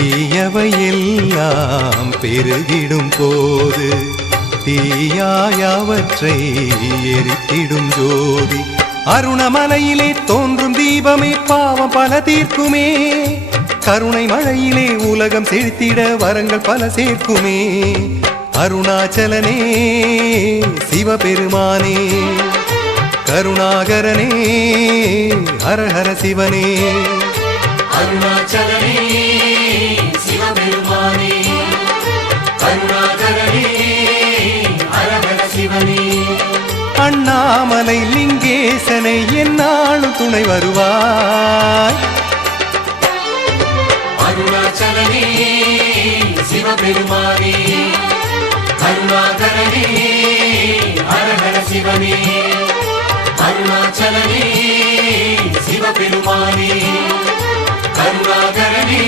தீயவை எல்லாம் பெருகிடும் போது தீயாயவற்றை எரித்திடும் ஜோதி. அருணமலையிலே தோன்றும் தீபமே பாவம் பல தீர்க்குமே. கருணை மழையிலே உலகம் செழித்திட வரங்கள் பல சேர்க்குமே. அருணாச்சலனே சிவபெருமானே, கருணாகரனே ஹரஹர சிவனே. அருணாச்சலனே சிவபெருமானே, கருணாகரனே ஹரஹர சிவனே. அண்ணாமலை லிங்கேசனை என்னாலும் துணை வருவாய். அருணாச்சலனே சிவபெருமானே, கருணாகரனே ஹரஹர சிவனே. அருணாச்சலனே சிவபெருமானே, கருணாகரனே